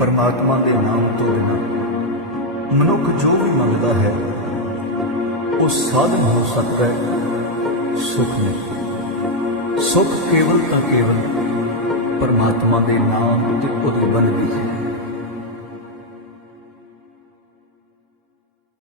ਪਰਮਾਤਮਾ ਦੇ ਨਾਮ ਤੋਂ ਬਿਨਾਂ ਮਨੁੱਖ ਜੋ ਵੀ ਮੰਗਦਾ ਹੈ ਉਹ ਸਾਧਨ ਹੋ ਸਕਦਾ ਹੈ ਸੁਖ ਨਹੀਂ ਸੁਖ ਕੇਵਲ ਤਾਂ ਕੇਵਲ ਪਰਮਾਤਮਾ ਦੇ ਨਾਮ ਤੇ ਉਹਦੇ ਬੰਦੀ ਹੈ